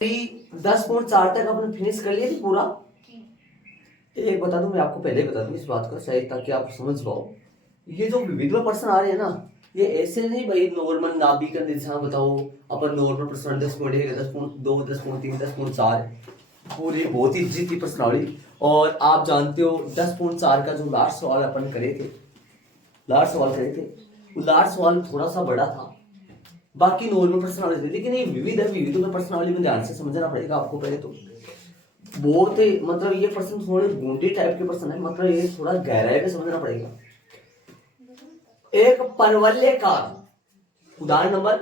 10.4 तक आपने फिनिश कर लिया थी पूरा। एक बता दूं, मैं आपको पहले बता दूं इस बात को शायद ताकि आप समझ पाओ। ये जो विविध प्रश्न आ रहे हैं ना, ये ऐसे नहीं भाई नॉर्मल नाभि का निर्देशांक बताओ, अपन नॉर्मल प्रश्न 10.1 10.2 10.3 10.4 पूरी बहुत ही इज्जत की प्रश्नावली। और आप जानते हो 10.4 का जो लास्ट सवाल अपन करे थे, वो लास्ट सवाल थोड़ा सा बड़ा था, बाकी नॉर्मल प्रश्नावली थी। लेकिन ये विविध है, विविध में प्रश्नावली में ध्यान से समझना पड़ेगा आपको। पहले तो बहुत ही मतलब ये प्रश्न थोड़े गूंगे टाइप के प्रश्न है, मतलब ये थोड़ा गहराई में समझना पड़ेगा। एक परवलयकार उदाहरण नंबर,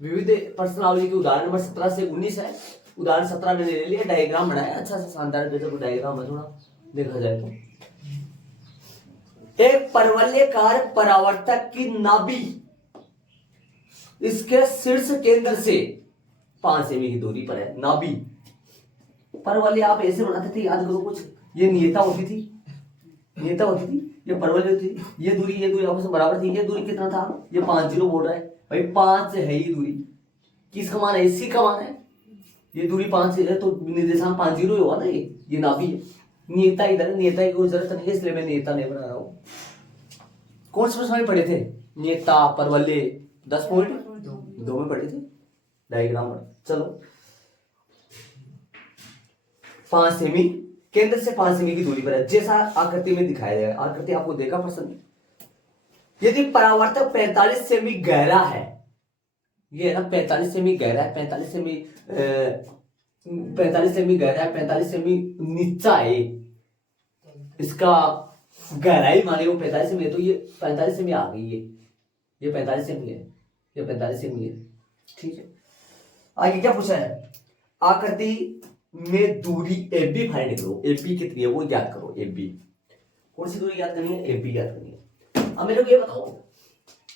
विविध प्रश्नावली के उदाहरण नंबर 17 से 19 है। उदाहरण 17 मैंने ले लिया, डायग्राम बनाया अच्छा सा शानदार डायग्राम है, थोड़ा देखा जाए तो। एक परवलयकार परावर्तक की नाभि इसके शीर्ष केंद्र से 5 सेमी की दूरी पर है। नाभि परवलय आप ऐसे बनाते थे, याद करो कुछ, ये नियता होती थी, ये परवलय होती थी, ये दूरी आपस में बराबर थी। ये दूरी कितना था, ये 5 0 बोल रहा है भाई, 5 है ये दूरी, किसका मान है, इसी का मान है। ये दूरी 5 है तो निर्देशांक 5 0 होगा ना। ये नाभि है। नियता इधर है, नियता की कोई जरूरत नहीं है, इसलिए मैं नियता नहीं बना रहा हूं। कौन से प्रश्न में पढ़े थे नियता परवलय? 10.2 में पढ़े थे डायग्राम पर। चलो 5 सेमी केंद्र से 5 सेमी की दूरी पर है, जैसा आकृति में दिखाया जाएगा। आकृति आपको देखा पसंद? यदि परावर्तक 45 सेमी गहरा है, ये है ना 45 सेमी गहरा है, 45 सेमी गहरा है, 45 सेमी नीचा है, इसका गहराई माने वो 45 सेमी है, तो ये 45 सेमी आ गई। ये 45 सेमी है, ये 45 सेमी है, ठीक है। आगे क्या पूछा है, आकृति में दूरी AB फाइंड करो। AB कितनी है वो याद करो। AB कौन सी दूरी याद करनी है, AB याद करनी है। अब मेरे को ये बताओ,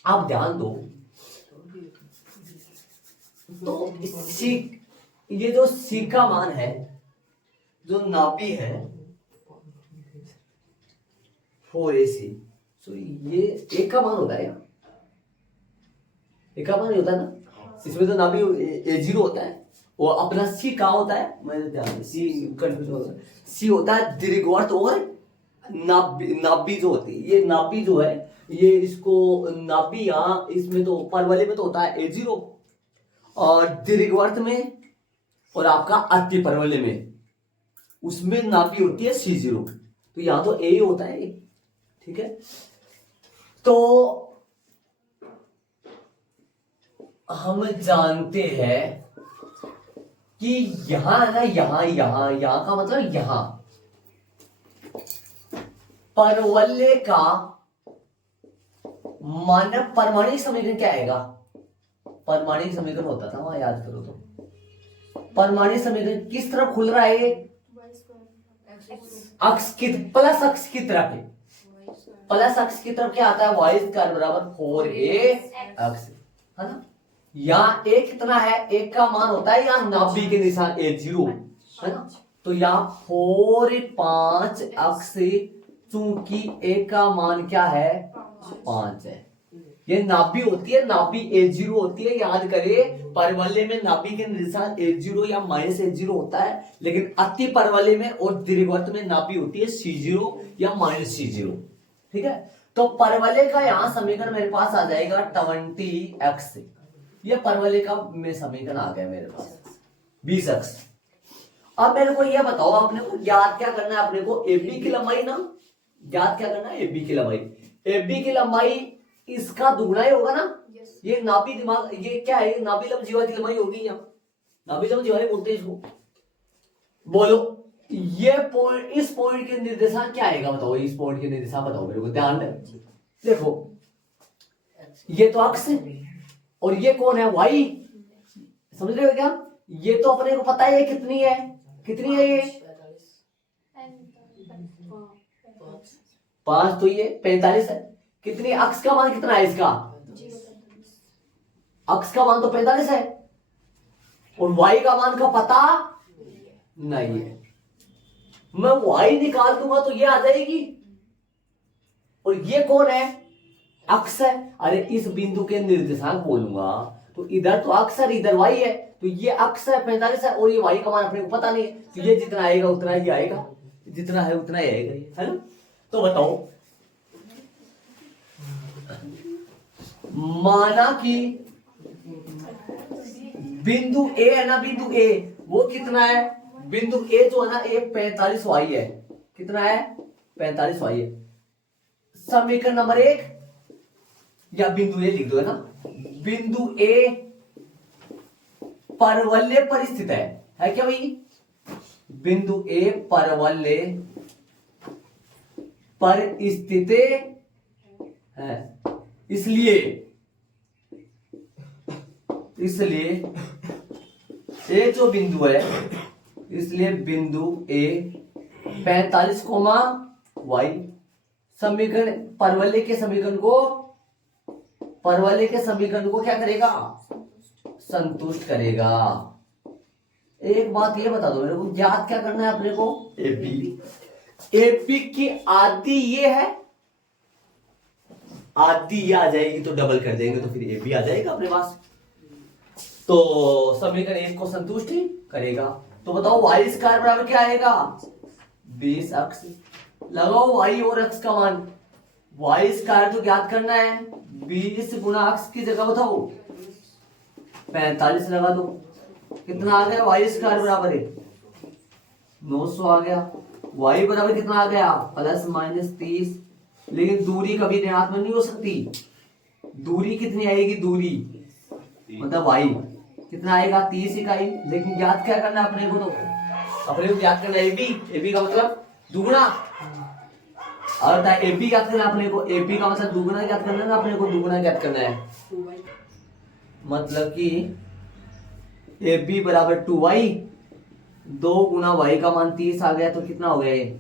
आप ध्यान दो तो ये जो C का मान है, जो नाभि है 4AC, तो ये एक का मान होता है, एक का मान नहीं होता ना, इसमें तो नाभि A0 होता है, वो अपना सी कहाँ होता है, मैं ध्यान सी कंफ्यूजन होता है। सी होता है दीर्घवृत्त और नाभि जो होती है, ये नाभि जो है, ये इसको नाभि यहाँ इसमें तो परवलय में तो होता है A0, और दीर्घवृत्त में और आपका अति परवलय में उसमें नाभि होती है C0, तो यहाँ तो A होता है, ठीक है। तो हम जानते हैं कि यहां है ना, यहां का मतलब यहां परवलय का मानक परमाणिक समीकरण क्या आएगा? परमाणिक समीकरण होता था वहां, याद करो तो। परमाणिक समीकरण किस तरफ खुल रहा है? अक्ष की प्लस अक्ष की तरफ है। प्लस अक्ष की तरफ क्या आता है, वाई स्क्वायर बराबर 4ax, है ना। यहाँ A कितना है, एक का मान होता है यहाँ नाभि के निशान A0, है ना। तो यहाँ 4 अक्ष, चूंकि A का मान क्या है 5 है, ये नाभि होती है, नाभि A0 होती है। याद करें परवलय में नाभि के निशान A0 या -A0 होता है, लेकिन अति परवलय में और दीर्घवृत्त में नाभि होती है C0 या -C0, ठीक है। तो परवलय का यहाँ समीकरण मेरे पास आ जाएगा 20x, ये परवलय का में समीकरण आ गया मेरे पास 20x। अब मेरे को ये बताओ, अपने को याद क्या करना है, अपने को AB की लंबाई ना याद क्या करना है, AB की लंबाई। AB की लंबाई इसका दुगना ही होगा ना। ये नाभि दिमाग, ये क्या है, नाभि लंब जीवा की लंबाई होगी, यहाँ नाभि लंब जीवा बोलते हैं इसको। बोलो ये पॉइंट, इस पॉइंट के निर्देशांक क्या आएगा बताओ, इस पॉइंट के निर्देशांक बताओ मेरे को, ध्यान देखो। ये तो अक्ष है और ये कौन है, वाई, समझ रहे हो क्या? ये तो अपने को पता है कितनी है ये 5, तो ये 45 है। कितनी अक्ष का मान कितना है इसका, अक्ष का मान तो 45 है, और वाई का मान का पता नहीं है। मैं वाई निकाल दूंगा तो ये आ जाएगी, और ये कौन है, अक्ष है। अरे इस बिंदु के निर्देशांक बोलूंगा तो इधर तो अक्स है, इधर वाई है, तो ये अक्स है 45 है और ये वाई का मान अपने को पता नहीं है, तो ये जितना आएगा उतना ही आएगा, जितना है उतना ही आएगा, है ना। तो बताओ, माना कि बिंदु ए है ना, बिंदु ए वो कितना है, बिंदु ए जो है ना ए 45 वाई है, कितना है 45 वाई है। समीकरण नंबर 1 या बिंदु ए लिख दो, है ना, बिंदु ए परवलय पर स्थित है क्या भाई, बिंदु ए परवलय पर स्थित है, इसलिए ए जो बिंदु है, इसलिए बिंदु ए 45 वाई समीकरण परवलय के समीकरण को क्या करेगा, संतुष्ट करेगा। एक बात ये बता दो मेरे को, याद क्या करना है अपने को, एपी की आदि ये है, आदि ये आ जाएगी तो डबल कर देंगे तो फिर एपी आ जाएगा अपने पास, तो समीकरण 1 को संतुष्ट ही करेगा। तो बताओ वाई स्क्वायर बराबर क्या आएगा, 20 अक्स, लगाओ वाई और अक्स का मान, वाई स्क्वायर तो ज्ञात करना है, 20 गुना अक्स की जगह बताओ 45 लगा दो, कितना आ गया, वाई स्क्वायर बराबर है 900 आ गया, वाई बराबर कितना आ गया प्लस माइनस 30, लेकिन दूरी कभी ऋणात्मक नहीं हो सकती, दूरी कितनी आएगी, दूरी मतलब वाई कितना आएगा 30 इकाई, लेकिन याद क्या करना है अपने को, तो अपने को याद करना है एबी का मतलब दुगुना, और एबी याद करना अपने को, एबी का मतलब दुगुना याद करना है ना, अपने को दुगुना याद करना है, मतलब कि AB बराबर 2y, 2 गुना y का मान 30 आ गया, तो कितना हो गया ये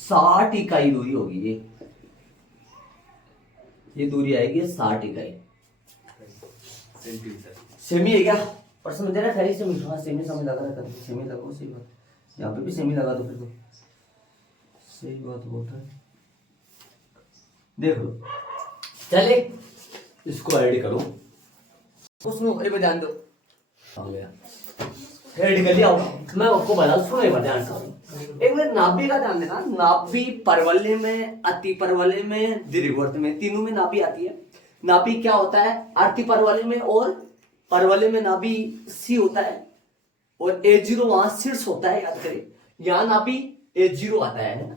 60 इकाई दूरी होगी, ये दूरी आएगी 60 इकाई सेमी है क्या, प्रश्न में दे रहा है सेमी, हाँ सेमी समझ लगा रहा है, सेमी लगाओ, सही बात, यहाँ पे भी सेमी लगा दो फिर तो सही बात होता है। देखो चले इसको ऐड करो, उसमें एक बार ध्यान दो, आ गया ऐड कर लिया, मैं आपको बता सुनो एक बार ध्यान से, एक बार नाभि का ध्यान देना, नाभि परवलय में, अति परवलय में, दीर्घवृत्त में, तीनों में नाभि आती है। नाभि क्या होता है, अति परवलय में और परवलय में नाभि सी होता है और A0 वहां शीर्ष होता है, याद करें, यहाँ नाभि A0 आता है ना,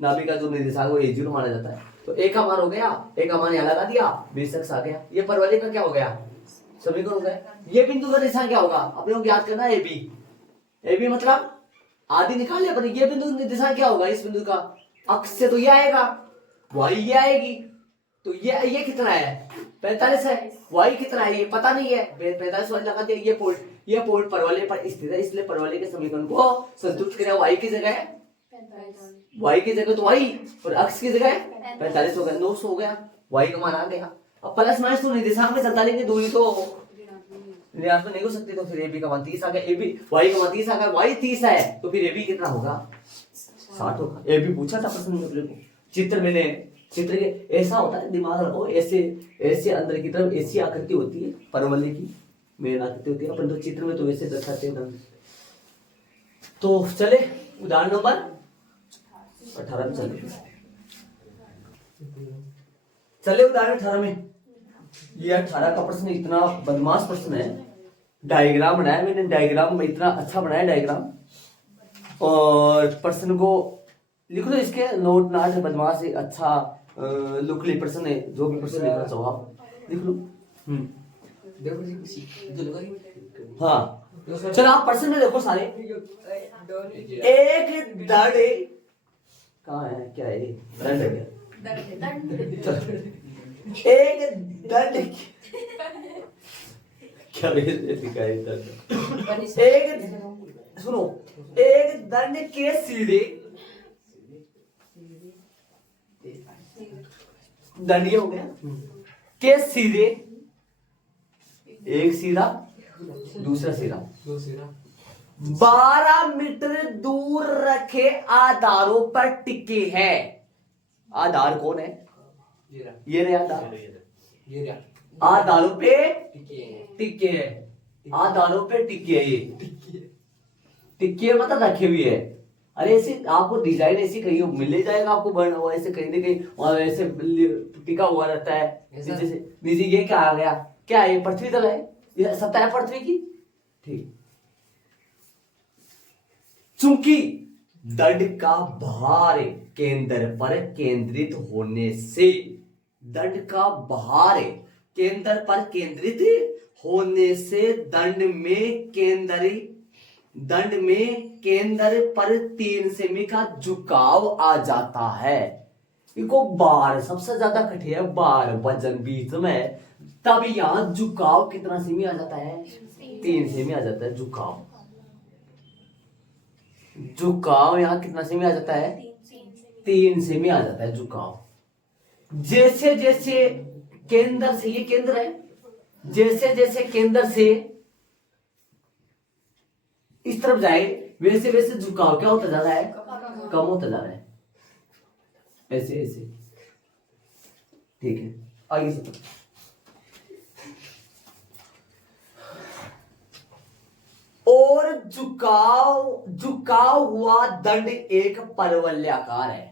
नाभि का जो निर्देशांक वो A0 माना जाता है, तो ए का मान हो गया, ए का मान यहाँ लगा दिया, 20 अक्स आ गया, ये परवलय का क्या हो गया समीकरण हो गया। ये बिंदु का निर्देशांक क्या होगा अपने को याद करना है, AB मतलब आदि निकाल लिया, पर ये बिंदु निर्देशांक क्या होगा, इस बिंदु का अक्ष से तो ये आएगा, वाई ये आएगी, तो ये कितना है 45 है, वाई कितना है ये पता नहीं है, 45 वाई लगा दिया, ये पॉइंट परवलय पर स्थित है, इसलिए परवलय के समीकरण को संतुष्ट करेगा, वाई की जगह तो वाई और अक्ष की जगह 45 हो गया, 900 हो गया, वाई का मान आ गया। अब प्लस माइनस तो निर्देशांक में चलता, लेकिन दूरी तो ऋणात्मक नहीं हो सकती, तो फिर AB का मान 30 आ गया, AB वाई का मान 30 आ गया, वाई 30 है तो फिर AB कितना होगा 60 होगा। AB पूछा था प्रश्न में अपने को, चित्र के ऐसा होता है, दिमाग रखो, ऐसे अंदर की तरफ ऐसी आकृति होती है परवलय की, मेन आकृति होती है, अपन तो चित्र में तो वैसे दर्शाते हैं। तो चले उदाहरण नंबर 18 में चले उदाहरण 18 में, ये 18 का प्रश्न इतना बदमाश प्रश्न है, डायग्राम बनाया मैंने, डायग्राम में इतना अच्छा बनाया डायग्राम, और प्रश्न को लिख लो, इसके नोट नाट बदमाश है, अच्छा लुकली प्रश्न है, जो भी प्रश्न लिखना चाहो आप लिख लो। हाँ चलो आप प्रश्न में देखो सारे, एक दड़ कहाँ है, क्या है दंड है क्या, एक दंड क्या लिखा है दंड, एक सुनो, एक दंड के सीधे, दंड हो गया के सीधे, एक सीधा दूसरा सीधा 12 मीटर दूर रखे आधारों पर टिके हैं। आधार कौन है, ये रहा आधार, आ दानों पे टिके है, आ दानों पे टिके है, ये टिके मतलब रखे हुए है। अरे ऐसे आपको डिजाइन ऐसी कहीं मिल जाएगा आपको, बन वो ऐसे कहीं ना कहीं और ऐसे टिका हुआ रहता है। नीचे से नीचे ये क्या आ गया, क्या है ये पृथ्वी तल है, ये सतह है पृथ्वी की। ठीक, चूंकि दंड का भार केंद्र पर केंद्रित होने से, दंड का भार केंद्र पर केंद्रित होने से दंड में केंद्र पर 3 सेमी का झुकाव आ जाता है। इनको बार सबसे ज्यादा कठिन है, बार वजन बीच में, तब यहां झुकाव कितना सेमी आ जाता है, 3 सेमी आ जाता है झुकाव। झुकाव यहां कितना सेमी आ जाता है, 3 सेमी आ जाता है झुकाव। जैसे जैसे केंद्र से, ये केंद्र है, जैसे जैसे केंद्र से इस तरफ जाए वैसे वैसे झुकाव क्या होता जा रहा है, कम होता जा रहा है, ऐसे ऐसे। ठीक है, आगे से और झुकाव हुआ दंड एक परवलयाकार है।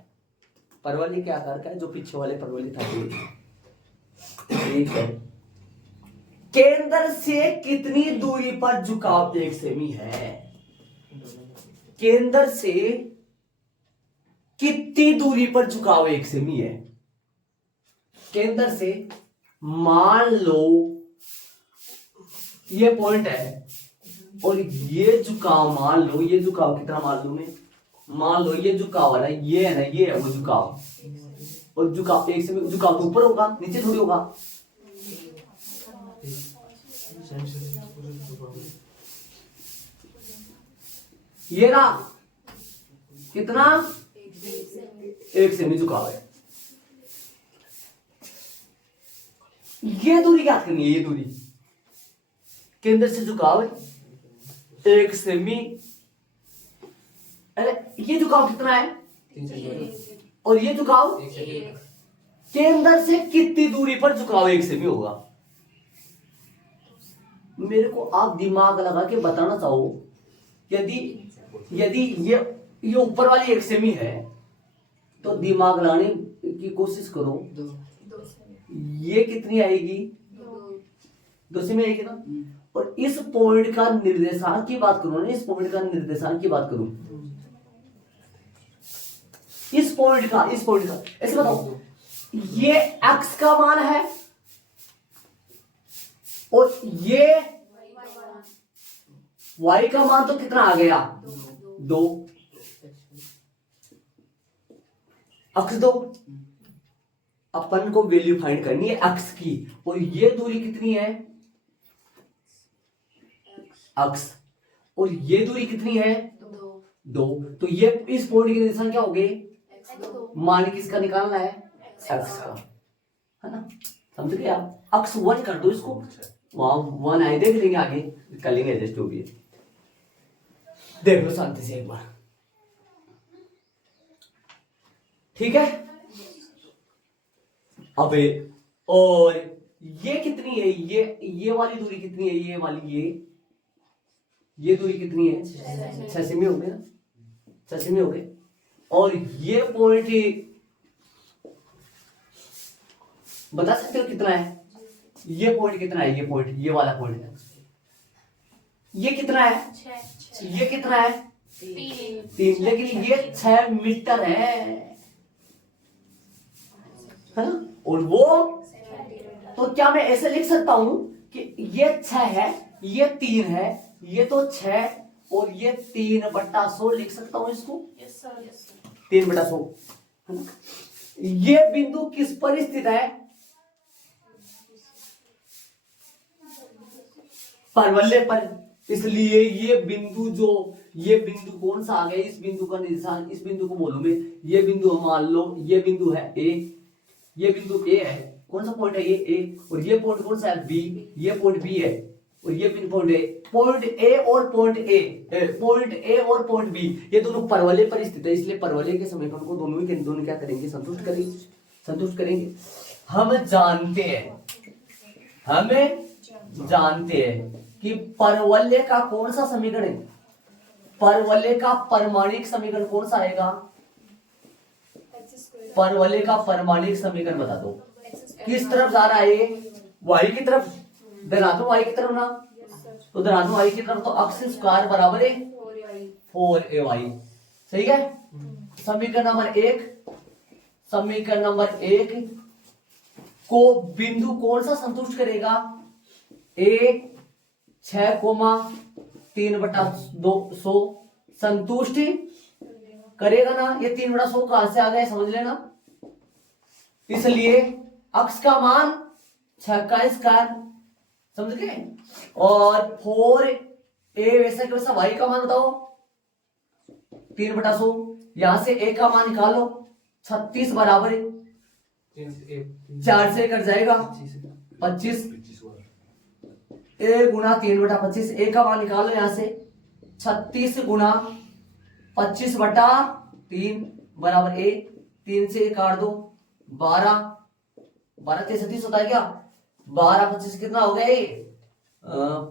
परवलय के आकार का है, जो पीछे वाले परवलय था। ठीक है, केंद्र से कितनी दूरी पर झुकाव 1 सेमी है, केंद्र से कितनी दूरी पर झुकाव 1 सेमी है। केंद्र से मान लो ये पॉइंट है और ये झुकाव मान लो, ये झुकाव कितना मान लो मैं, मान लो ये झुकाव है ना, ये है ना, ये है वो झुकाव, और झुकाव 1 सेमी, झुकाव तो ऊपर होगा नीचे थोड़ी होगा। ये ना कितना 1 सेमी झुकाव है। ये दूरी क्या करनी है, ये दूरी केंद्र से झुकाव 1 सेमी, अरे ये झुकाव कितना है, और ये झुकाव केंद्र से कितनी दूरी पर झुकाव 1 सेमी होगा। मेरे को आप दिमाग लगा के बताना चाहो, यदि ये ऊपर वाली 1 सेमी है तो दिमाग लगाने की कोशिश करो, ये कितनी आएगी, 2 सेमी आएगी ना। और इस पॉइंट का निर्देशांक की बात करूं ना, इस पॉइंट का निर्देशांक की बात करूं, इस पॉइंट का ऐसे बताओ, ये x का मान है और ये y का मान तो कितना आ गया, 2, अक्स 2। अपन को वैल्यू फाइंड करनी है अक्स की, और ये दूरी कितनी है, अक्स, और ये दूरी कितनी है, 2। तो ये इस पॉइंट की निर्देशांक क्या हो गए, मान किसका निकालना है, एक्स का, है ना। समझ गए आप, अक्स 1 कर दो इसको, वहां 1 आए, देख लेंगे आगे कर लेंगे एडजस्ट, जो भी है देख लो शांति से एक बार। ठीक है, अबे और ये कितनी है, ये वाली दूरी कितनी है, ये वाली ये दूरी कितनी है, 6 सेमी हो गए ना, 6 सेमी हो गए। और ये पॉइंट बता सकते हो कितना है, ये पॉइंट कितना है, ये पॉइंट, ये वाला पॉइंट है, ये कितना है, ये कितना है, 3, लेकिन ये 6 मीटर है ना। और वो तो क्या मैं ऐसे लिख सकता हूं कि ये 6 है, ये 3 है, ये तो 6 और ये 3/100 लिख सकता हूं इसको, 3/100 है ना। ये बिंदु किस पर स्थित है, परवलय पर, इसलिए ये बिंदु कौन सा आ गया, इस बिंदु का निर्देशांक, इस बिंदु को बोलूं मैं, ये बिंदु मान लो ये बिंदु है ए, ये बिंदु ए है, कौन सा पॉइंट है ये ए, और ये पॉइंट कौन सा है बी, ये पॉइंट बी है, और ये पॉइंट ए, पॉइंट ए और पॉइंट बी, ये दोनों परवलय पर स्थित है, इसलिए परवलय के समीकरण को दोनों क्या करेंगे, संतुष्ट करेंगे। हम जानते हमें जानते हैं कि परवलय का कौन सा समीकरण है, परवलय का परमाणिक समीकरण कौन सा आएगा, परवलय का परमाणिक समीकरण बता दो। किस तरफ जा रहा है ये, वाई की तरफ, धनात्मक वाई की तरफ ना, तो धनात्मक वाई की तरफ तो अक्स स्क्वायर बराबर है 4ay, सही है। समीकरण नंबर 1, समीकरण नंबर 1 को बिंदु कौन सा संतुष्ट करेगा, ए 6,3/200 संतुष्ट करेगा ना। ये 3/100 कहां से आ गया समझ लेना। इसलिए अक्स का मान 6 का स्क्वायर, समझ गए, और 4a वैसा के वैसा वाई का मान बताओ 3/100, यहां से a का मान निकालो 36 बराबर है 4 से कट जाएगा 25, a गुना 3/25, a का मान निकालो यहां से 36 गुना 25/3 बराबर a, 3 से काट दो 12, 12 36 होता है क्या, 12 25 कितना हो गया ये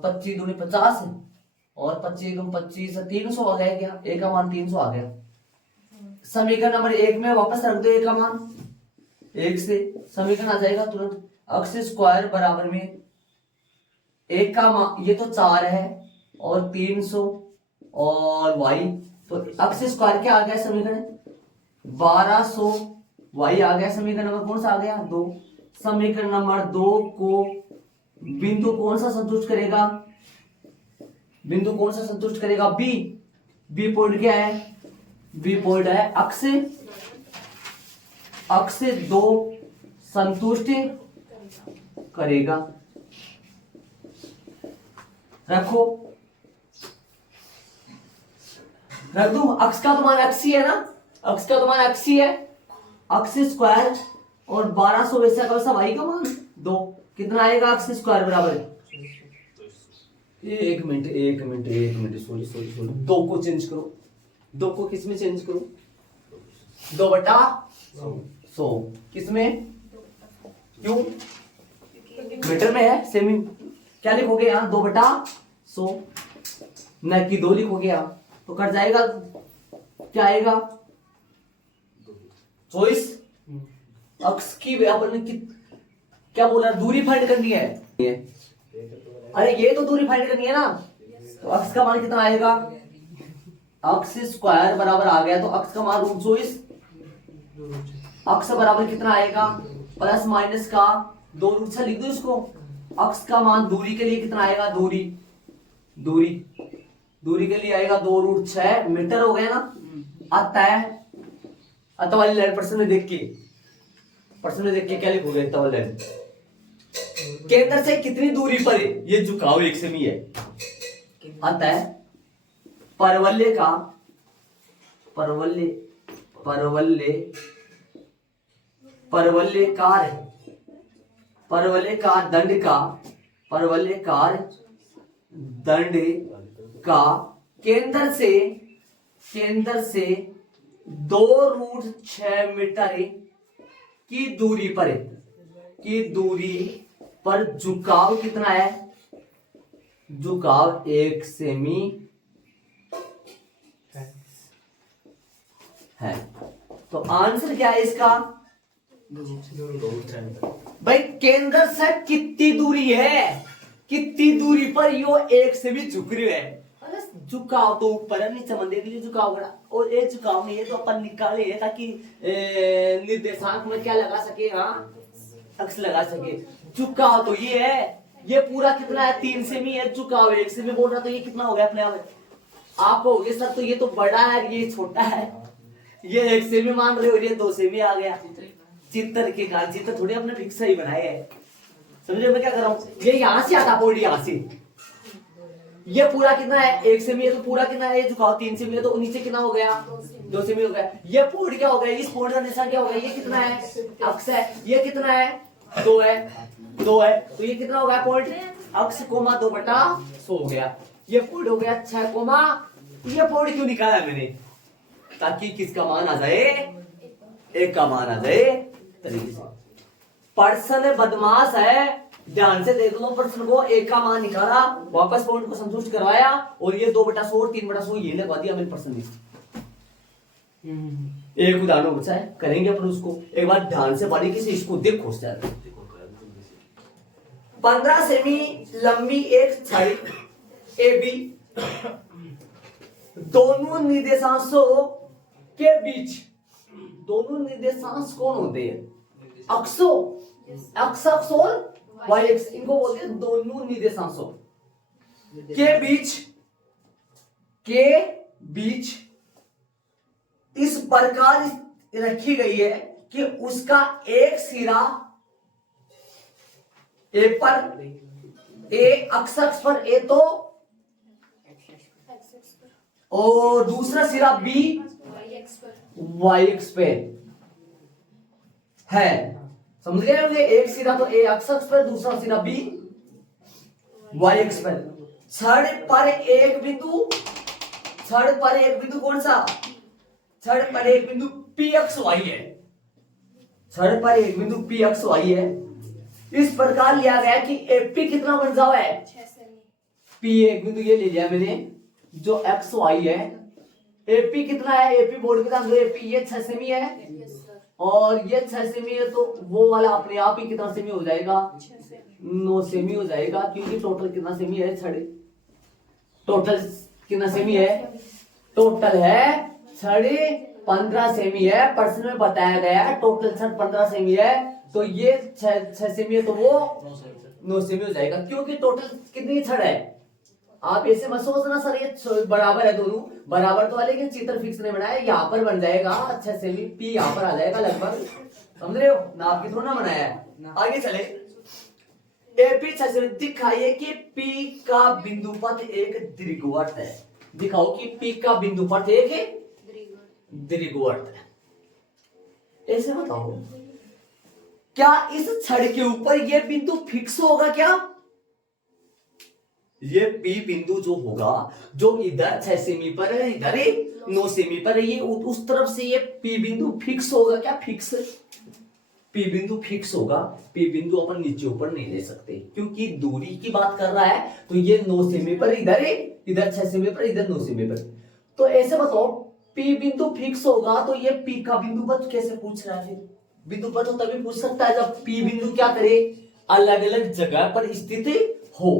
25 दूनी 50 और 25 25 300 आ गया क्या, a का मान 300 आ गया। समीकरण नंबर 1 में वापस रख दो a का मान 1 से, समीकरण आ जाएगा तुरंत, अक्स स्क्वायर बराबर में एक का मान, ये तो 4 है और 300 और y, तो अक्स स्क्वायर क्या आ गया समीकरण 1200, y आ गया समीकरण नंबर कौन सा आ गया 2। समीकरण नंबर 2 को बिंदु कौन सा संतुष्ट करेगा, बिंदु कौन सा संतुष्ट करेगा, b, b पॉइंट क्या है, b पॉइंट है अक्स 2 संतुष्ट करेगा। रखो, रख दू, अक्स का तो मान एक्स ही है ना, अक्स का तो मान एक्स ही है, अक्स स्क्वायर और 1200 वैसा का वैसा वाई का मान 2, कितना आएगा अक्स स्क्वायर बराबर, एक मिनट सॉरी 2 को चेंज करो, 2 को किस में चेंज करो, 2/100 किसमें, क्यों मीटर में है, सेमी क्या लिखोगे यहाँ 2/100 न कि 2 लिखोगे यहाँ, तो कट जाएगा, क्या आएगा चॉइस, अक्स की अपन क्या बोला दूरी फाइंड करनी है, अरे ये तो दूरी फाइंड करनी है ना, तो अक्स का मान कितना आएगा, अक्स स्क्वायर बराबर आ गया, तो अक्स का मान रूट 24, अक्स बराबर कितना आएगा प्लस माइनस का 2√6 लिख दो इसको, अक्स का मान दूरी के लिए कितना आएगा, दूरी के लिए आएगा 2√6 मीटर हो गया ना। अतः वाली लाइन प्रश्न में देख के क्या लिखोगे, अतः वाली लाइन केंद्र से कितनी दूरी पर है, ये झुकाव 1 सेमी है, अतः परवलयकार दंड का केंद्र से 2√6 मीटर की दूरी पर झुकाव कितना है, झुकाव 1 सेमी है। तो आंसर क्या है इसका, भाई केंद्र से कितनी दूरी है, कितनी दूरी पर यो 1 सेमी झुक रही है, झुकाव तो ऊपर है नीचे मंदिर के लिए झुकाव बड़ा, और ये झुकाव में ये तो अपन निकाले है ताकि निर्देशांक में क्या लगा सके, हाँ अक्स लगा सके। झुकाव तो ये है, ये पूरा कितना है 3 सेमी है, झुकाव 1 सेमी बोल रहा, तो ये कितना हो गया अपने आप, आप कहोगे सर तो ये तो बड़ा है ये छोटा है, ये 1 सेमी मान रहे हो, ये 2 सेमी आ गया, चित्र के कारण, चित्र थोड़ी अपने फिक्स ही बनाए है, समझे मैं क्या कर रहा हूँ, ये यहाँ से आता पॉइंट, यहाँ से ये पूरा कितना है 1 सेमी है, तो पूरा कितना है, ये झुकाव 3 सेमी है, तो नीचे कितना हो गया 2 सेमी हो गया, ये पॉइंट क्या हो गया, इस पॉइंट का निशान क्या हो गया, ये कितना है अक्स है, ये कितना है 2 है, तो ये कितना हो गया पॉइंट अक्स कोमा 2/100 हो गया, ये पॉइंट हो गया 6 कोमा, ये पॉइंट क्यों निकाला मैंने, ताकि किसका मान आ जाए, 1 का मान आ जाए तरीके से। पर्सन बदमाश है, ध्यान से देख लो प्रश्न को, एक का मान निकाला, वापस पॉइंट को संतुष्ट करवाया और ये 2/100 और 3/100 ये लगवा दिया मैंने प्रश्न में। एक उदाहरण बचा है, करेंगे अपन उसको एक बार ध्यान से बारीकी से, इसको देखो। 15 सेमी लंबी एक छड़ी AB दोनों निर्देशांशों के बीच, दोनों निर्देशांश कौन होते हैं? अक्षों, अक्ष और y अक्ष, इनको बोलते हैं दोनों निर्देशांशों के बीच इस प्रकार रखी गई है कि उसका एक सिरा A पर, A अक्ष पर A तो, और दूसरा सिरा B y अक्ष पे है। समझ गए होंगे? एक सिरा तो A अक्ष पर, दूसरा सिरा B y अक्ष पर। छड़ पर एक बिंदु, छड़ पर एक बिंदु कौन सा? छड़ पर एक बिंदु P अक्ष y है, छड़ पर एक बिंदु P अक्ष y है। इस प्रकार लिया गया कि AP कितना बन जावा है? P एक बिंदु ये ले लिया मैंने जो एक्स वाई है। AP कितना है? AP बोर्ड के नाम AP ये 6 सेमी है और ये 6 सेमी है, तो वो वाला अपने आप ही कितना सेमी हो जाएगा? 9 सेमी हो जाएगा, क्योंकि टोटल कितना सेमी है? छड़े टोटल कितना सेमी है? टोटल है छड़े 15 सेमी है। प्रश्न में बताया गया है टोटल छड़ 15 सेमी है, तो ये 6 सेमी है, तो वो 9 सेमी हो जाएगा, क्योंकि टोटल कितनी छड़ है? आप ऐसे मत सोचना सर ये बराबर है, दोनों बराबर तो है, लेकिन चित्र फिक्स नहीं बनाया। यहाँ पर बन जाएगा 6 सेमी, P यहाँ पर आ जाएगा लगभग, समझ रहे हो? नाप की थोड़ा ना बनाया है। आगे चले, AP 6 सेमी। दिखाइए कि P का बिंदुपथ एक दीर्घवृत्त है। दिखाओ कि P का बिंदुपथ एक दीर्घवृत्त है। ऐसे बताओ, क्या इस छड़ के ऊपर ये बिंदु फिक्स होगा क्या? ये P बिंदु जो होगा, जो इधर 6 सेमी पर है, इधर 9 सेमी पर है, ये उस तरफ से ये P बिंदु फिक्स होगा क्या? फिक्स P बिंदु फिक्स होगा। P बिंदु अपन नीचे ऊपर नहीं ले सकते, क्योंकि दूरी की बात कर रहा है, तो ये 9 सेमी पर इधर 6 सेमी पर, इधर 9 सेमी पर। तो ऐसे बताओ, P बिंदु फिक्स होगा तो ये P का बिंदुपथ कैसे पूछ रहा है? बिंदुपथ तो तभी पूछ सकता है जब P बिंदु क्या करे? अलग अलग जगह पर स्थित हो,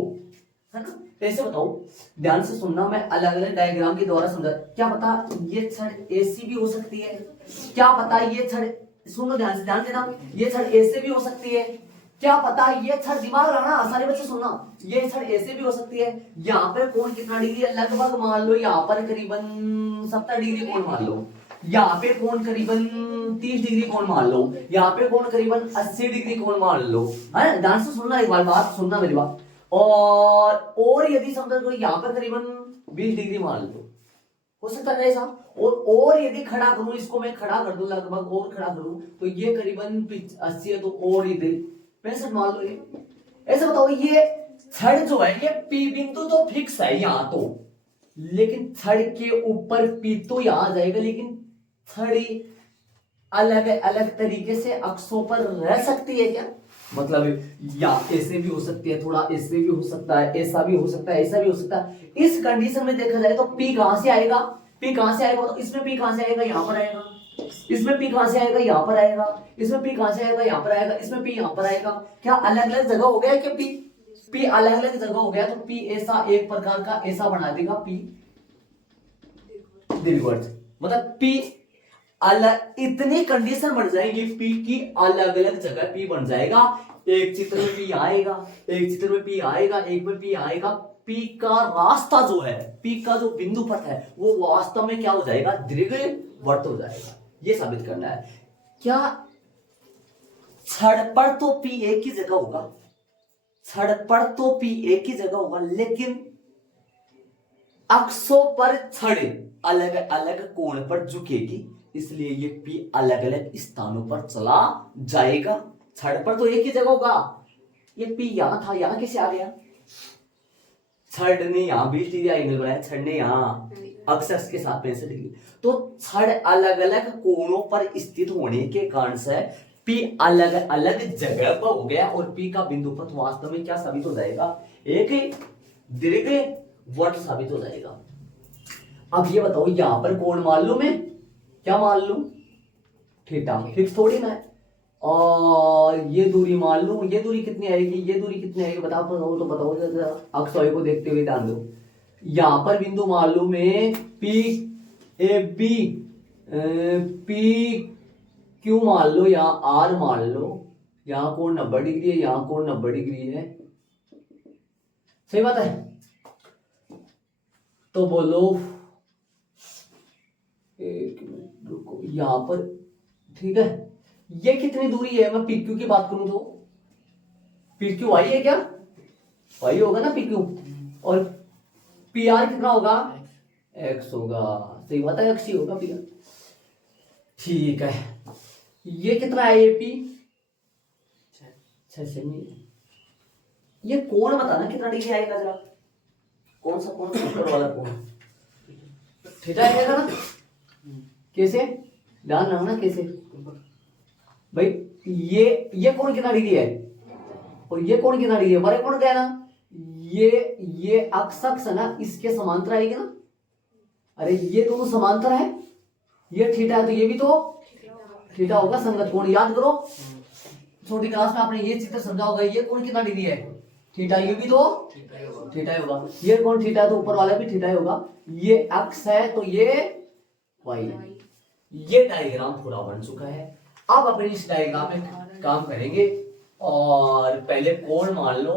है ना? ऐसे बताओ, ध्यान से सुनना, मैं अलग अलग डायग्राम के द्वारा समझा। क्या पता ये छड़ AC भी हो सकती है, क्या पता ये छड़, सुनो ध्यान से, ध्यान देना, ये छड़ AC भी हो सकती है, क्या पता ये छड़, दिमाग लगाना, सारे बच्चे सुनना, ये छड़ AC भी हो सकती है। यहाँ पे कोण कितना डिग्री है? लगभग मान लो यहाँ पर करीबन 70 डिग्री कोण मान लो, यहाँ पे कोण करीबन 30 डिग्री कोण मान लो, यहाँ पे कोण करीबन 80 डिग्री कोण मान लो, है? ध्यान से सुनना, एक बार बात सुनना मेरी बात। और यदि समझो तो यहाँ पर करीबन 20 डिग्री मान लो, हो सकता है ऐसा। और यदि खड़ा करूं, इसको मैं खड़ा कर दूं लगभग, और खड़ा करूं तो ये करीबन 80 है, तो और इधर 65 मान लो। ये ऐसे बताओ, ये छड़ जो है ये P बिंदु तो फिक्स है यहाँ तो, लेकिन छड़ के ऊपर P तो यहाँ आ जाएगा, लेकिन छड़ी अलग अलग तरीके से अक्षों पर रह सकती है क्या? मतलब या ऐसे भी हो सकती है, थोड़ा ऐसे भी हो सकता है, ऐसा भी हो सकता है, ऐसा भी हो सकता है। इस कंडीशन में देखा जाए तो P कहां से आएगा? P कहां से आएगा? तो इसमें P कहां से आएगा? यहाँ पर आएगा। इसमें P कहां से आएगा? यहाँ पर आएगा। इसमें P कहां से आएगा? यहाँ पर आएगा। इसमें P यहाँ पर आएगा। क्या अलग अलग जगह हो गया कि P अलग अलग जगह हो गया, तो P ऐसा एक प्रकार का ऐसा बना देगा P दीर्घवृत्त। मतलब P अलग, इतनी कंडीशन बन जाएगी P की अलग अलग जगह P बन जाएगा। एक चित्र में P आएगा, एक चित्र में P आएगा, एक में P आएगा। P का रास्ता जो है, P का जो बिंदुपथ है, वो वास्तव में क्या हो जाएगा? दीर्घवृत्त हो जाएगा। ये साबित करना है। क्या छड़ पर तो P एक ही जगह होगा, छड़ पर तो P एक ही जगह होगा, लेकिन अक्षों पर छड़ अलग अलग कोण पर झुकेगी, इसलिए ये P अलग अलग स्थानों पर चला जाएगा। छड़ पर तो एक ही जगह होगा, ये P यहां था, यहां कैसे आ गया? छड़ ने यहां 20 डिग्री एंगल बनाया, छड़ ने यहां अक्ष के साथ 65 डिग्री, तो छड़ अलग अलग कोणों पर स्थित होने के कारण से P अलग अलग जगह पर हो गया और P का बिंदु पथ वास्तव में क्या साबित हो जाएगा, एक दीर्घवृत्त साबित हो जाएगा। अब ये बताओ यहां पर कोण मान लूं मैं, क्या मान लूं, थीटा, फिक्स थोड़ी ना है। और ये दूरी मान लूं, ये दूरी कितनी आएगी, ये दूरी कितनी आएगी बताओ तो बताओ जरा, अक्ष वाई को देखते हुए ध्यान दो। यहां पर बिंदु मान लूं मैं P A B, P Q मान लो, यहां आर मान लो, यहां कोण 90 डिग्री है, यहां कोण 90 डिग्री है, सही बात है। तो बोलो, एक मिनट रुको, यहां पर ठीक है, ये कितनी दूरी है, मैं पी क्यू की बात करूं तो पी क्यू वाई है क्या, वाई होगा ना पी क्यू, और पी आर कितना होगा, एक्स होगा, सही बात है, एक्स ही होगा पी आर। ठीक है, ये कितना है, ये पी 6 सेमी। ये कोण बताना कितना डिग्री आएगा जरा, कौन सा कोण, ऊपर वाला कोण, थीटा आएगा ना, कैसे, ध्यान रखना कैसे भाई, ये कोण कितना डिग्री है और ये कोण कितना डिग्री है, बड़े कोण क्या है ना, ये अक्ष है ना, इसके समांतर आएगी ना, अरे ये दोनों समांतर है, ये थीटा है तो ये भी तो थीटा होगा, संगत कोण। याद करो छोटी क्लास में आपने ये चित्र समझा होगा, ये कोण कितना डिग्री है, थीटा, ये भी तो थीटा ही होगा, ये कोण थीटा है तो ऊपर वाला भी थीटा ही होगा, ये अक्ष है तो ये वाई। ये डायग्राम पूरा बन चुका है। अब अपने इस डायग्राम में काम करेंगे, और पहले कोण मान लो,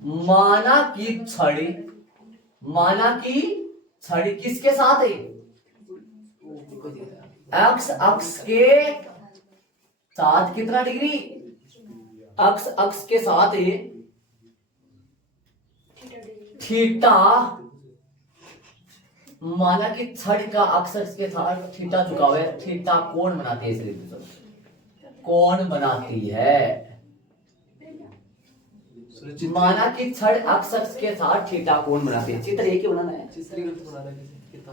माना कि छड़ी किसके साथ है, एक्स अक्ष के साथ कितना डिग्री, एक्स अक्ष के साथ है थीटा, माना कि छड़ का अक्ष के साथ थीटा झुका हुआ है, थीटा कोण बनाती है, इसलिए कोण बनाती है, माना कि छड़ अक्ष के साथ थीटा कोण बनाती है। चित्र एक ही बनाना है, चित्र गलत बना रहा है कितना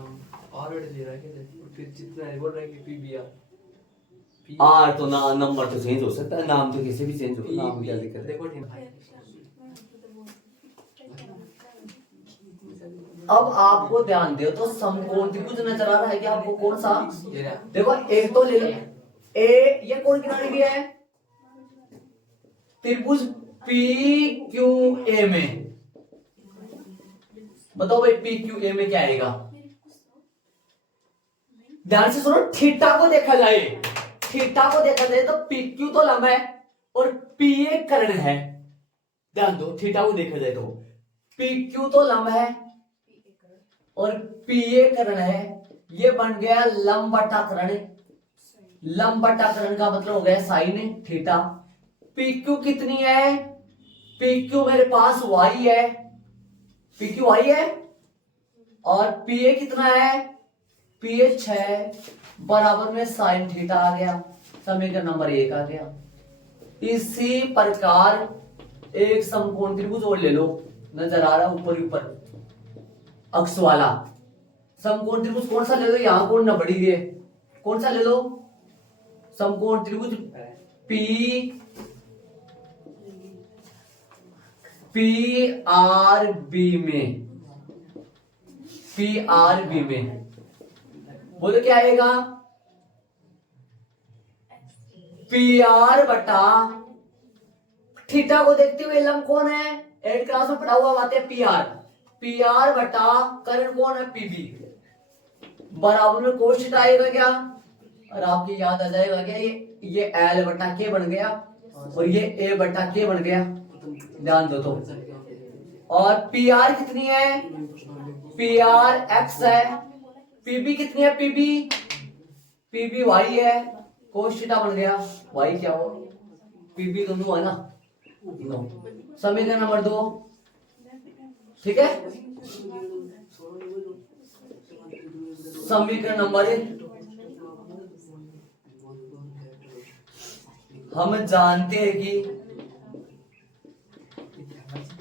ऑलरेडी दे रहा है क्या, फिर चित्र है बोल रहा है कि पीबीआर आर तो ना नंबर तो चेंज हो सकता है, नाम तो किसी भी चेंज हो, नाम क्या दिक्कत है, देखो ठीक। अब आपको ध्यान दो तो समकोण त्रिभुज नजर आ रहा है कि आपको कौन सा, देखो एक तो ले लो, ए ये कोण कितना डिग्री है, त्रिभुज पी क्यू ए में, बताओ भाई पी क्यू ए में क्या आएगा, ध्यान से सुनो, थीटा को देखा जाए, थीटा को देखा जाए तो पी क्यू तो लंबा है और पी ए कर्ण है, ध्यान दो, थीटा को देखा जाए तो पी क्यू तो लंब है और पी ए कर्ण है, ये बन गया लंब बटा कर्ण, लंब बटा कर्ण का मतलब हो गया साइन थीटा। पी क्यू कितनी है, पी क्यू मेरे पास वाई है, पी क्यू वाई है, और पी ए कितना है, पी ए 6 बराबर में साइन थीटा आ गया, समीकरण नंबर 1 आ गया। इसी प्रकार एक समकोण त्रिभुज और ले लो, नजर आ रहा है ऊपर ऊपर अक्ष वाला समकोण त्रिभुज, कौन सा ले लो, यहां कोण 90 डिग्री है, कौन सा ले लो, समकोण त्रिभुज पी आर बी में, पी आर बी में बोलो क्या आएगा, पी आर बटा थीटा को देखते हुए लंब कौन है, 8 क्लास में पढ़ा हुआ बात है, पी आर बटा कर्ण कौन है, पीबी, बराबर में कोश थीटा आएगा क्या, और आपकी याद आ जाएगा क्या, ये एल बटा के बन गया और ये ए बटा के बन गया, ध्यान दो तो, और पी आर कितनी है, पी आर एक्स है, पीबी कितनी है, पीबी वाई है, कोश थीटा बन गया, वाई क्या हो, पीबी तो 2 है ना, समीकरण नंबर 2, ठीक है, समीकरण नंबर 1 हम जानते हैं कि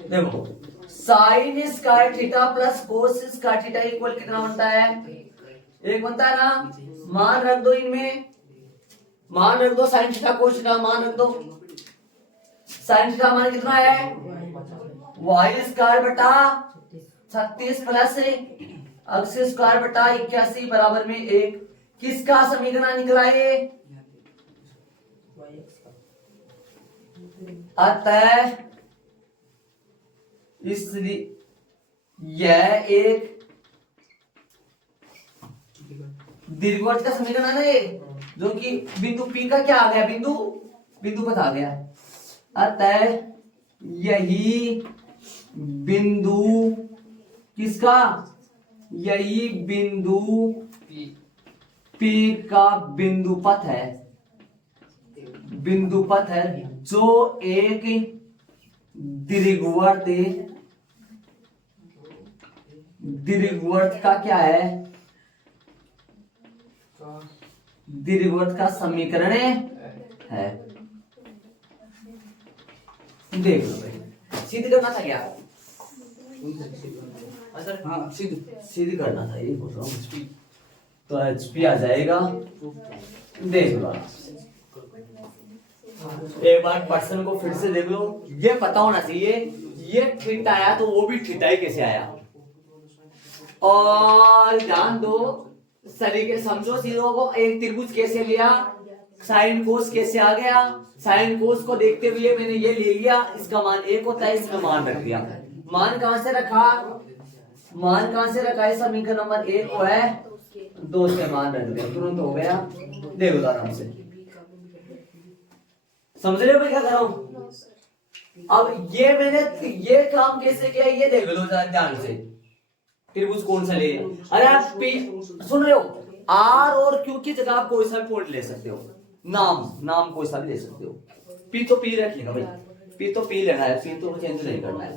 देखो sine square theta plus cos square theta equal कितना बनता है, 1 बनता है ना, मान रख दो इनमें, मान रख दो साइन थीटा कोस थीटा मान रख दो। साइन थीटा मान कितना है वाई स्क्वायर बटा 36 प्लस एक्स स्क्वायर बटा 81 बराबर में 1। किसका समीकरण निकला ये? अतः इसलिए यह एक दीर्घवृत्त का समीकरण है ना ये, जो कि बिंदु P का क्या आ गया, बिंदु पथ आ गया। अतः यही बिंदु किसका, यही बिंदु P का बिंदु पथ है, जो एक दीर्घवृत्त का क्या है, दीर्घवृत्त का समीकरण है। देख लो भाई, सिद्ध करना था क्या? हाँ सिद्ध करना था, ये बोल रहा हूँ। तो HP आ जाएगा, देख लो एक बार पर्सन को फिर से देख लो। ये पता होना चाहिए ये थीटा आया तो वो भी थीटा ही कैसे आया। और ध्यान दो सलीके समझो चीजों को। एक त्रिभुज कैसे लिया, साइन कोस कैसे आ गया। साइन कोस को देखते हुए मैंने ये ले लिया, इसका मान 1 होता है, इसका मान रख दिया। मान कहां से रखा है, समीकरण नंबर 1 को है 2 से मान रख दिया, तुरंत हो गया। देखो आराम से समझ रहे हो मैं क्या कर रहा हूं। अब ये मैंने ये काम कैसे किया ये देख लो ध्यान से। त्रिभुज कौन सा ले, अरे आप सुन रहे हो, R और Q की जगह आप कोई सा भी पॉइंट ले सकते हो, नाम कोई सा भी ले सकते हो। P तो P रख लेना भाई, P तो P लेना है, P तो चेंज नहीं करना है।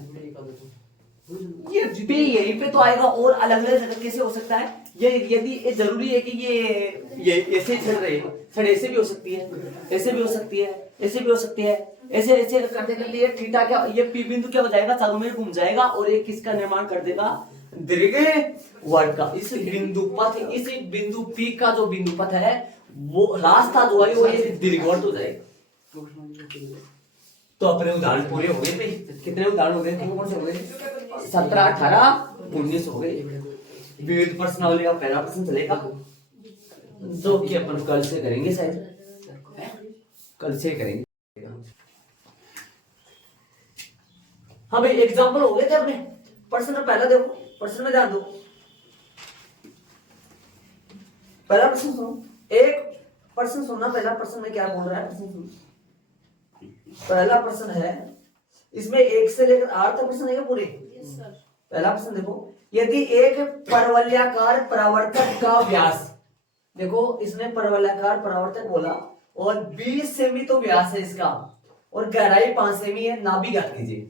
ये P यहीं पे तो आएगा, और अलग अलग जगह कैसे हो सकता है ये, यदि ये जरूरी है कि ये ऐसे चल रहे हैं, ऐसे भी हो सकती है, ऐसे भी हो सकती है, ऐसे भी हो सकती है, ऐसे करते करते ये थीटा क्या, ये P बिंदु क्या हो जाएगा, चारों में घूम जाएगा और एक किसका निर्माण कर देगा, दीर्घवृत्त का। इस बिंदु P का जो बिंदु पथ है वो रास्ता जो है वो ये दीर्घवृत्त हो जाएगा। तो अपने उदाहरण पूरे हो गए। कितने उदाहरण हो गए, कौन से हो गए, 17 18 19 हो गए। विविध प्रश्नावली का पहला प्रश्न चलेगा, जो कि अपन कल से करेंगे, शायद कल से करेंगे। हाँ भाई एग्जाम्पल हो गए थे अपने। प्रश्न पहला देखो, प्रश्न में ध्यान दो। पहला प्रश्न सुनो, एक प्रश्न सुनना, पहला प्रश्न में क्या बोल रहा है, प्रश्न सुनो। पहला प्रश्न है, इसमें 1 से लेकर 8 तक प्रश्न है पूरे। पहला प्रश्न देखो, यदि एक परवलयाकार परावर्तक का व्यास, देखो इसने परवलयाकार परावर्तक बोला और 20 सेमी तो व्यास है इसका और गहराई 5 सेमी है, नाभि ज्ञात कीजिए।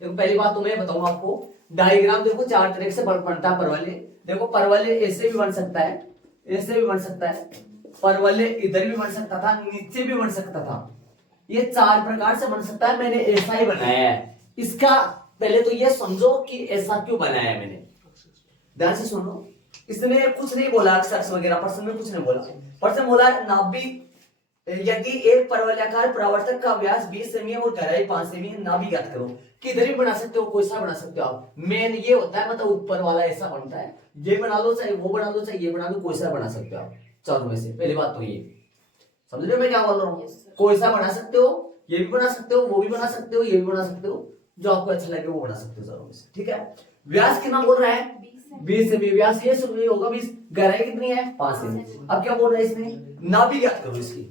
देखो पहली बात तो मैं बताऊंगा आपको, डायग्राम देखो 4 तरह से बनता है परवलय। देखो परवलय ऐसे भी बन सकता है, ऐसे भी बन सकता है, परवलय इधर भी बन सकता था, नीचे भी बन सकता था, ये 4 प्रकार से बन सकता है। मैंने ऐसा ही बनाया है। इसका पहले तो ये समझो कि ऐसा क्यों बनाया है मैंने, ध्यान से सुनो। इसने कुछ नहीं बोला अक्ष वगैरह, प्रश्न में कुछ नहीं बोला। प्रश्न बोला नाभि, यदि एक परवलयाकार परावर्तक का व्यास 20 सेमी है और गहराई 5 सेमी है, नाभि ज्ञात करो। किधर भी बना सकते हो, कोई सा बना सकते हो आप। मेन ये होता है, मतलब ऊपर वाला ऐसा बनता है, ये बना लो चाहे वो बना लो चाहे ये बना लो, कोई सा बना सकते हो आप चारों में से। पहली बात तो ये समझ रहे हो मैं क्या बोल रहा हूँ। कोई सा बना सकते हो, ये भी बना सकते हो, वो भी बना सकते हो, ये भी बना सकते हो, जो आपको अच्छा लगे वो बना सकते हो चारों में से। ठीक है, व्यास कितना बोल रहा है, 20 सेमी व्यास, ये शुरू होगा 20, गहराई कितनी है 5 सेमी। अब क्या बोल रहा है इसने, नाभि ज्ञात करो, इसकी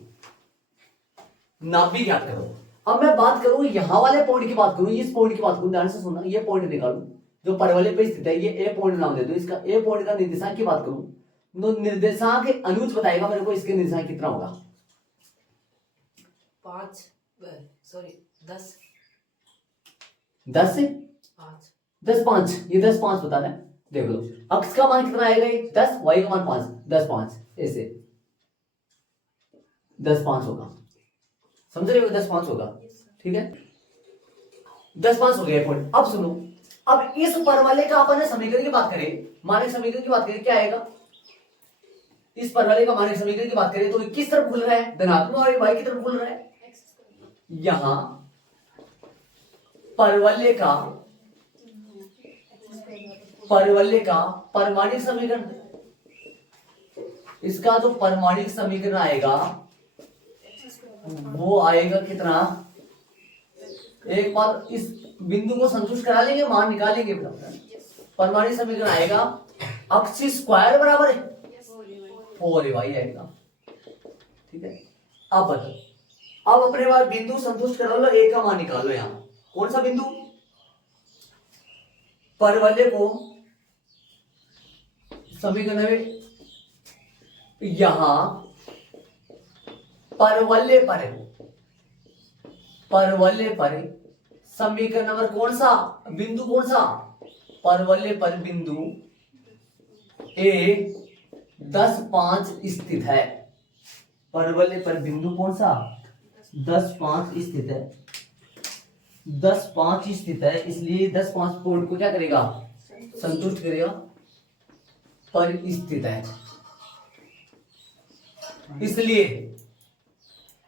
नाभि ज्ञात करो। अब मैं बात करूं यहाँ वाले पॉइंट की बात करूं, इस पॉइंट की बात करूं, ध्यान से सुनना। ये पॉइंट निकालू जो परवलय पे स्थित है, ये ए पॉइंट नाम दे दो इसका। ए पॉइंट का निर्देशांक की बात करूं तो निर्देशांक अनुज बताएगा मेरे को, इसके निर्देशांक कितना होगा। 5 सॉरी 10 10 से 5 10 5, ये 10 5 बता रहा है। देख लो अक्ष का मान कितना आएगा, 10, वाई का मान 5, 10 5 ऐसे 10 5 होगा, समझ रहे हो, 10 5 होगा। ठीक है, 10 5 हो गया पॉइंट। अब सुनो, अब इस परवलय का अपन समीकरण की बात करें, मानक समीकरण की बात करें, क्या आएगा, इस परवलय का मानक समीकरण की बात करें तो ये किस तरफ खुल रहा है, धनात्मक और y की तरफ खुल रहा है। यहां परवलय का परमाणिक समीकरण, इसका जो परमाणिक समीकरण आएगा वो आएगा कितना, एक बार इस बिंदु को संतुष्ट करा लेंगे, मान निकालेंगे। परमाणिक समीकरण आएगा अक्ष स्क्वायर बराबर है 4ay आएगा। ठीक है, अब बताओ, अब अपने बार बिंदु संतुष्ट करा लो, ए का मान निकालो। यहां कौन सा बिंदु, परवलय को समीकरण में यहां परवलय पर समीकरण नंबर कौन सा, बिंदु कौन सा, परवलय पर बिंदु ए 10,5 स्थित है। परवलय पर बिंदु कौन सा 10,5 स्थित है, 10,5 स्थित है, इसलिए 10,5 पॉइंट को क्या करेगा, संतुष्ट करेगा, पर स्थित है। इसलिए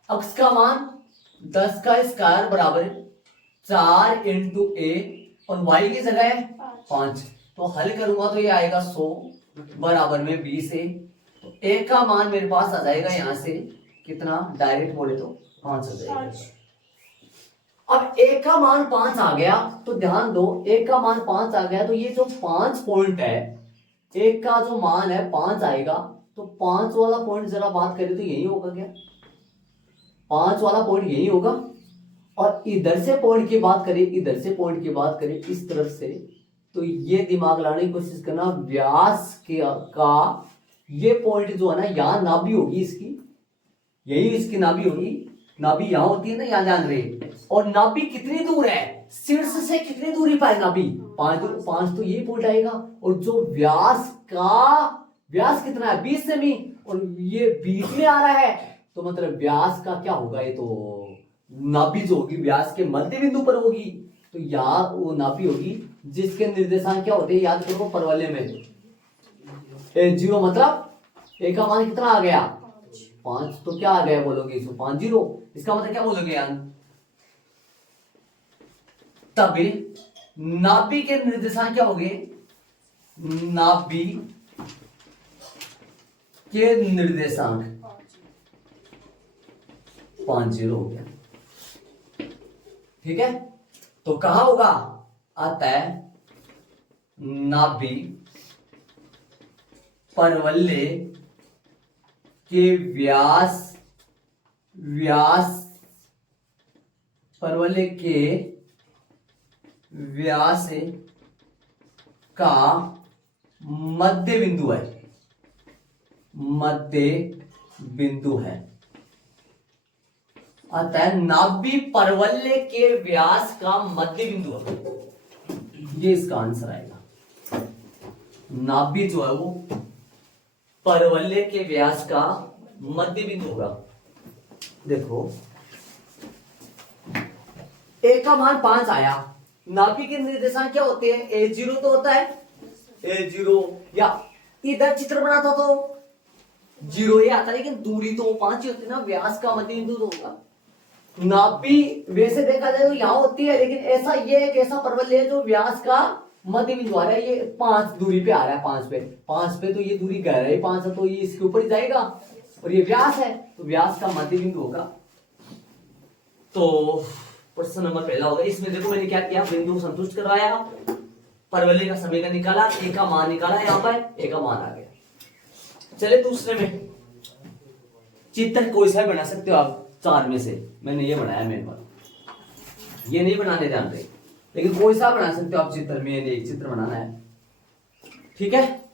अक्ष का मान 10 का स्क्वायर बराबर 4 इंटू ए और y की जगह है 5, तो हल करूंगा तो ये आएगा 100 बराबर में 20 है। तो ए का मान मेरे पास आ जाएगा यहां से कितना, डायरेक्ट बोले तो 5 आ जाएगा। अब ए का मान 5 आ गया तो ध्यान दो, ए का मान 5 आ गया तो ये जो 5 पॉइंट है, एक का जो मान है 5 आएगा, तो 5 वाला पॉइंट जरा बात करें तो यही होगा क्या, 5 वाला पॉइंट यही होगा। और इधर से पॉइंट की बात करें, इधर से पॉइंट की बात करें इस तरफ से, तो ये दिमाग लाने की कोशिश करना, व्यास का ये पॉइंट जो है ना, यहाँ नाभि होगी इसकी, यही इसकी नाभि होगी, नाभि यहाँ होती है ना, यहाँ ध्यान रहे। और नाभि कितनी दूर है, शीर्ष से कितनी दूरी पर है नाभि, 5 तो ये पॉइंट आएगा। और जो व्यास कितना है 20 सेमी, और ये बीच में आ रहा है, तो मतलब व्यास का क्या होगा, ये तो नाभि जो होगी व्यास के मध्य बिंदु पर होगी, तो यहाँ वो नाभि होगी जिसके निर्देशांक क्या होते हैं, याद करो परवलय में 0, मतलब ए का मान कितना आ गया 5, तो क्या आ गया बोलोगे इसको 5 0, इसका मतलब क्या बोलोगे यार, तभी नाभि के निर्देशांक क्या होंगे, नाभि के निर्देशांक 5 0 हो गया। ठीक है, तो कहा होगा, अतः नाभि परवलय के परवलय के व्यास का मध्य बिंदु है, अतः नाभि परवलय के व्यास का मध्य बिंदु है, ये इसका आंसर आएगा। नाभि जो है वो परवलय के व्यास का मध्य बिंदु होगा। देखो ए का मान 5 आया, नाभि के निर्देशांक क्या होते हैं, a0 तो होता है, a0, या इधर चित्र बनाता तो 0 ये आता है, लेकिन दूरी तो 5 ही होती है ना, व्यास का मध्य बिंदु तो होगा। नाभि वैसे देखा जाए तो यहां होती है, लेकिन ऐसा ये एक ऐसा परवलय है जो व्यास का मध्य बिंदु आ रहा है, ये 5 दूरी पे आ रहा है, 5 पे तो ये दूरी गहराई 5 है, तो ये इसके ऊपर ही जाएगा, और ये व्यास है तो व्यास का मध्य बिंदु होगा। तो प्रश्न नंबर पहला होगा। इसमें देखो मैंने क्या किया, बिंदु संतुष्ट करवाया, परवलय का समीकरण निकाला, ए का मान निकाला, यहाँ पर ए का मान आ गया। चले दूसरे में, चित्र कोई सा बना सकते हो आप 4 में से, मैंने ये बनाया, मेरे पास ये नहीं बनाने जानते, लेकिन कोई सा बना सकते हो आप चित्र में, एक चित्र बनाना है। ठीक है,